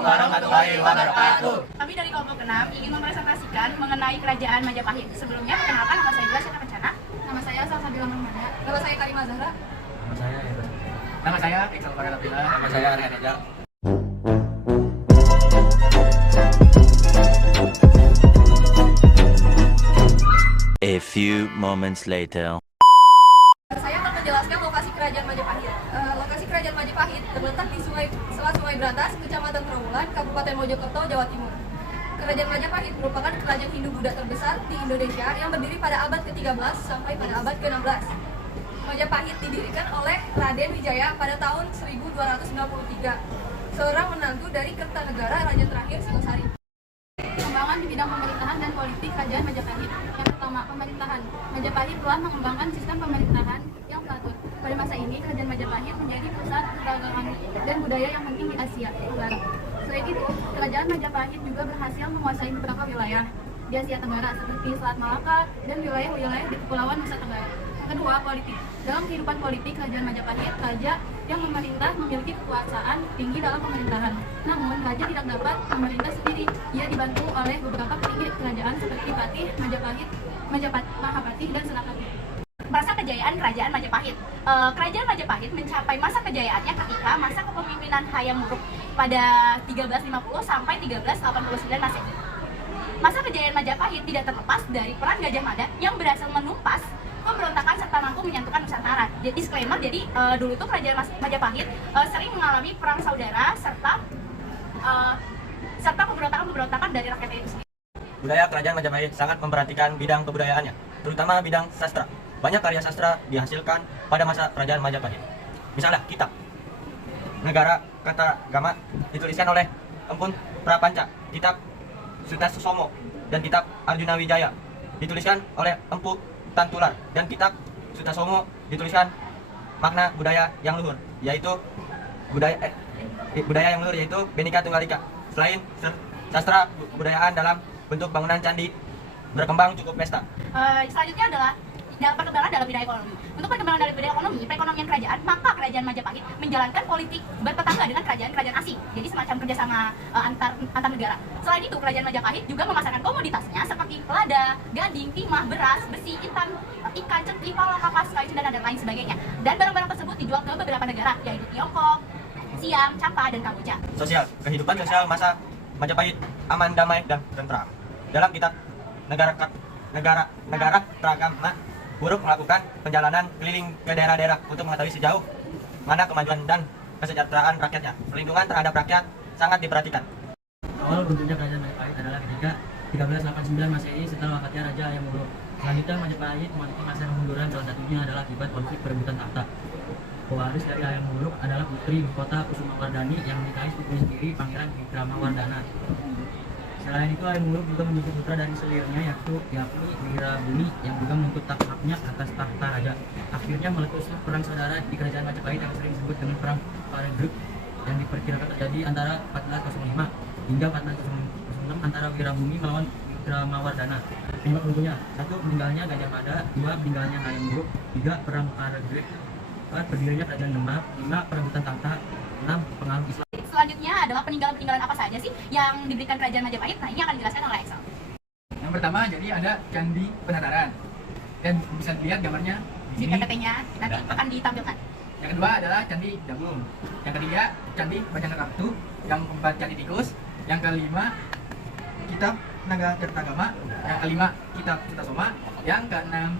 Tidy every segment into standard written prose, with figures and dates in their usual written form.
warahmatullahi wabarakatuh. Kami dari kelompok 6 ingin mempresentasikan mengenai kerajaan Majapahit. Sebelumnya, perkenalkan, nama saya Bella Syeta Kencana. Nama saya Salsabila Mahmada. Nama saya Karimah Zahra. Nama saya Eva. Nama saya Iqbal Farel Abdillah. Nama saya Aryan Ejal. A few moments later. Saya akan menjelaskan lokasi kerajaan Majapahit. Lokasi kerajaan Majapahit terletak di Selat Sungai Berantas, Kecamatan Trawulan, Kabupaten Mojokerto, Jawa Timur. Kerajaan Majapahit merupakan kerajaan Hindu-Buddha terbesar di Indonesia yang berdiri pada abad ke-13 sampai pada abad ke-16. Majapahit didirikan oleh Raden Wijaya pada tahun 1293, seorang menantu dari Kertanegara Raja terakhir Singosari. Pengembangan di bidang pemerintahan dan politik kerajaan Majapahit. Yang pertama, pemerintahan. Majapahit telah mengembangkan sistem pemerintahan yang teratur. Pada masa ini, kerajaan Majapahit menjadi pusat perdagangan dan budaya yang penting di Asia Tenggara. Selain itu, kerajaan Majapahit juga berhasil menguasai beberapa wilayah di Asia Tenggara seperti Selat Malaka dan wilayah-wilayah di Kepulauan Nusa Tenggara. Kedua, politik. Dalam kehidupan politik kerajaan Majapahit, raja yang memerintah memiliki kekuasaan tinggi dalam pemerintahan. Namun, raja tidak dapat memerintah sendiri. Ia dibantu oleh beberapa petinggi kerajaan seperti Patih, Mahapati, dan Senapati. Masa kejayaan kerajaan Majapahit. Kerajaan Majapahit mencapai masa kejayaannya ketika masa kepemimpinan Hayam Wuruk pada 1350 sampai 1389 Masehi. Masa kejayaan Majapahit tidak terlepas dari peran Gajah Mada yang berhasil menumpas pemberontakan serta mampu menyatukan Nusantara. Jadi disclaimer, jadi dulu tuh kerajaan Majapahit sering mengalami perang saudara serta pemberontakan dari rakyat itu sendiri. Budaya kerajaan Majapahit sangat memperhatikan bidang kebudayaannya, terutama bidang sastra. Banyak karya sastra dihasilkan pada masa kerajaan Majapahit. Misalnya kitab Negara Kata Gama dituliskan oleh Empun Prapanca, kitab Suta-Susomo, dan kitab Arjuna Wijaya dituliskan oleh Empu Tantular, dan kitab Suta-Somo dituliskan Makna Budaya yang Luhur, yaitu budaya yang luhur yaitu Bhinneka Tunggal Ika. Selain sastra kebudayaan dalam bentuk bangunan candi berkembang cukup pesat. Selanjutnya adalah perkembangan dalam bidang ekonomi. Untuk perkembangan dalam bidang ekonomi, perekonomian kerajaan, maka kerajaan Majapahit menjalankan politik bertetangga dengan kerajaan-kerajaan asing. Jadi semacam kerjasama antar negara. Selain itu, kerajaan Majapahit juga memasarkan komoditasnya seperti lada, gading, timah, beras, besi, intan, ikan, cengkeh, pala, kapas, kayu, dan lain sebagainya. Dan barang-barang tersebut dijual ke beberapa negara, yaitu Tiongkok, Siam, Campa, dan Kamboja. Sosial. Kehidupan sosial masa Majapahit aman, damai, dan tentram. Dalam kitab Negara Tragama, Wuruk melakukan perjalanan keliling ke daerah-daerah untuk mengetahui sejauh mana kemajuan dan kesejahteraan rakyatnya. Perlindungan terhadap rakyat sangat diperhatikan. Awal bentuknya kerajaan Majapahit adalah ketika 1389 Masehi setelah wafatnya Raja Hayam Wuruk. Selanjutnya Majapahit memiliki masa kemunduran, salah satunya adalah akibat konflik perebutan tahta. Pewaris dari Hayam Wuruk adalah putri Mahkota Kusumawardhani yang menikahi sepupunya sendiri, Pangeran Wikramawardhana. Selain itu, Hayam Wuruk juga memiliki putra dari selirnya, yakni Wirabumi, yang juga menuntut haknya atas tahta raja. Akhirnya meletuslah perang saudara di kerajaan Majapahit yang sering disebut dengan Perang Paregruk, yang diperkirakan terjadi antara 1405 hingga 1406 antara Wirabumi melawan Wikramawardhana. Penyebab tentunya: 1. Meninggalnya Gajah Mada, 2. Meninggalnya Hayam Wuruk, 3. Perang Paregruk, 4. Berdirinya kerajaan Demak, 5. Perebutan tahta, 6. Pengaruh Islam. Selanjutnya adalah peninggalan-peninggalan apa saja sih yang diberikan kerajaan Majapahit. Nah, ini akan dijelaskan oleh Excel. Yang pertama, jadi ada Candi Penataran, dan bisa dilihat gambarnya Di di sini. PPT-nya nanti akan ditampilkan. Yang kedua adalah Candi Jabung. Yang ketiga, Candi Bajangakartu. Yang keempat, Candi Tikus. Yang kelima, Kitab Naga Kertagama. Yang kelima, Kitab Sutasoma. Yang keenam,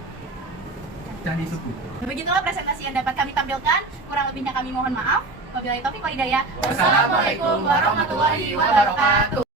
Candi Suku. Begitulah presentasi yang dapat kami tampilkan. Kurang lebihnya kami mohon maaf. Wabillahi taufiq wal hidayah. Wassalamualaikum warahmatullahi wabarakatuh.